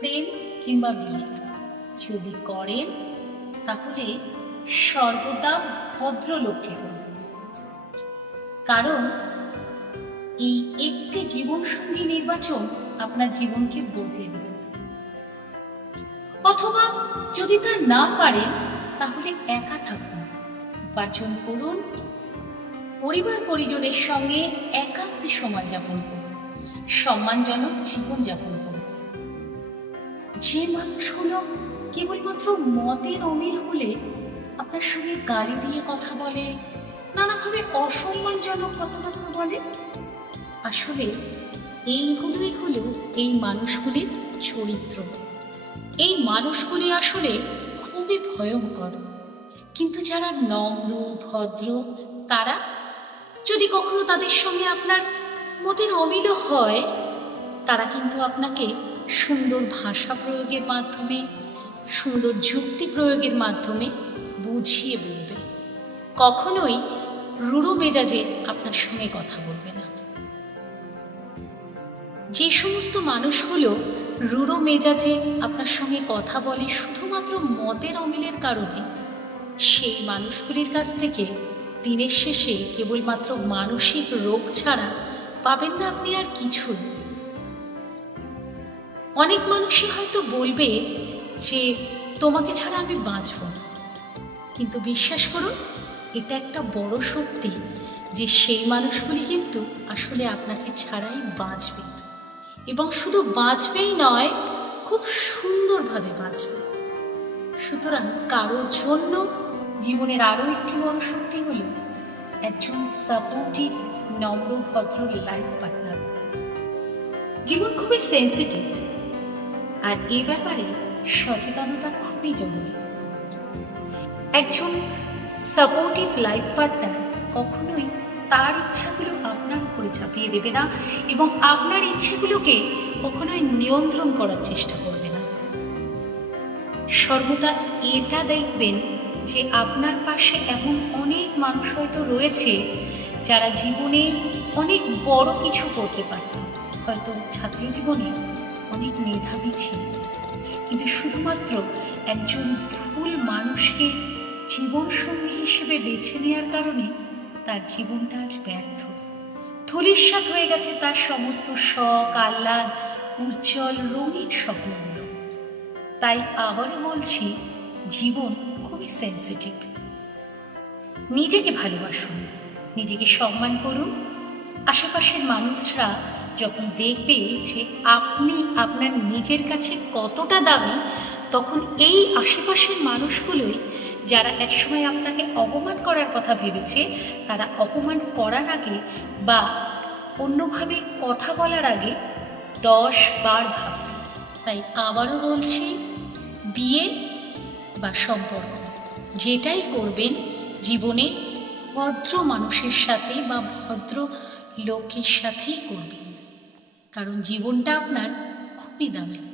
প্রেম কিংবা বিয়ে। যদি করেন, তাহলে সর্বদা ভদ্রলোককে করবেন কারণ এই একটি জীবনসঙ্গী নির্বাচন আপনার জীবনকে বদলে দেবে। অথবা যদি তা না পারেন, তাহলে একা থাকুন। উপার্জন করুন। পরিবার পরিজনের সঙ্গে একান্তে সময় যাপন করুন। সম্মানজনক জীবন যাপন করুন যে মানুষগুলো কেবলমাত্র মতের অমিল হলে আপনার সঙ্গে গালি দিয়ে কথা বলে, নানাভাবে অসম্মানজনক কথাবার্তা বলে? আসলে এইগুলোই হলো এই মানুষগুলির চরিত্র। এই মানুষগুলি আসলে খুবই ভয়ঙ্কর। কিন্তু যারা নম্র, ভদ্র, তারা যদি কখনো তাদের সঙ্গে আপনার মতের অমিল হয় তারা কিন্তু আপনাকে সুন্দর ভাষা প্রয়োগের মাধ্যমে, সুন্দর যুক্তি প্রয়োগের মাধ্যমে বুঝিয়ে বলবে। কখনোই রুড়ো মেজাজে আপনার সঙ্গে কথা বলবে না। যে সমস্ত মানুষগুলো রুড়ো মেজাজে আপনার সঙ্গে কথা বলে শুধুমাত্র মতের অমিলের কারণে, সেই মানুষগুলির কাছ থেকে দিনের শেষে কেবলমাত্র মানসিক রোগ ছাড়া পাবেন না আপনি আর কিছুই। অনেক মানুষই হয়তো বলবে যে, তোমাকে ছাড়া আমি বাঁচব না। কিন্তু বিশ্বাস করুন, এটা একটা বড় সত্যি যে সেই মানুষগুলি কিন্তু আসলে আপনাকে ছাড়াই বাঁচবে। এবং শুধু বাঁচবেই নয়, খুব সুন্দরভাবে বাঁচবে। সুতরাং কারোর জন্য জীবনের আরও একটি বড় শক্তি হল একজন সাপোর্টিভ নম্র ভদ্র লাইফ পার্টনার জীবন খুবই সেন্সিটিভ আর এ ব্যাপারে সচেতনতা খুবই জরুরি। একজন সাপোর্টিভ লাইফ পার্টনার কখনোই তার ইচ্ছাগুলো আপনার উপরে চাপিয়ে দেবে না এবং আপনার ইচ্ছেগুলোকে কখনোই নিয়ন্ত্রণ করার চেষ্টা করবে না। সর্বদা এটা দেখবেন যে আপনার পাশে এমন অনেক মানুষ হয়তো রয়েছে যারা জীবনে অনেক বড় কিছু করতে পারত। হয়তো ছাত্র জীবনে অনেক মেধাবী ছিল কিন্তু শুধুমাত্র একজন ভুল মানুষকে জীবনসঙ্গী হিসেবে বেছে নেওয়ার কারণে তার জীবনটা আজ ব্যর্থ। ধূলিসাৎ হয়ে গেছে তার সমস্ত শখ, আহ্লাদ, উজ্জ্বল, রঙিন স্বপ্নগুলো। তাই আবারও বলছি, জীবন খুবই সেন্সিটিভ নিজেকে ভালোবাসুন, নিজেকে সম্মান করুন। আশেপাশের মানুষরা যখন দেখবে যে আপনি আপনার নিজের কাছে কতটা দামি, তখন এই আশেপাশের মানুষগুলোই যারা একসময় আপনাকে অপমান করার কথা ভেবেছে, তারা অপমান করার আগে বা অন্যভাবে কথা বলার আগে দশ বার ভাববে তাই আবারও বলছি, বিয়ে বা সম্পর্ক, যেটাই করবেন জীবনে ভদ্র মানুষের সাথে বা ভদ্র লোকের সাথেই করবেন। কারণ জীবনটা আপনার খুবই দামি।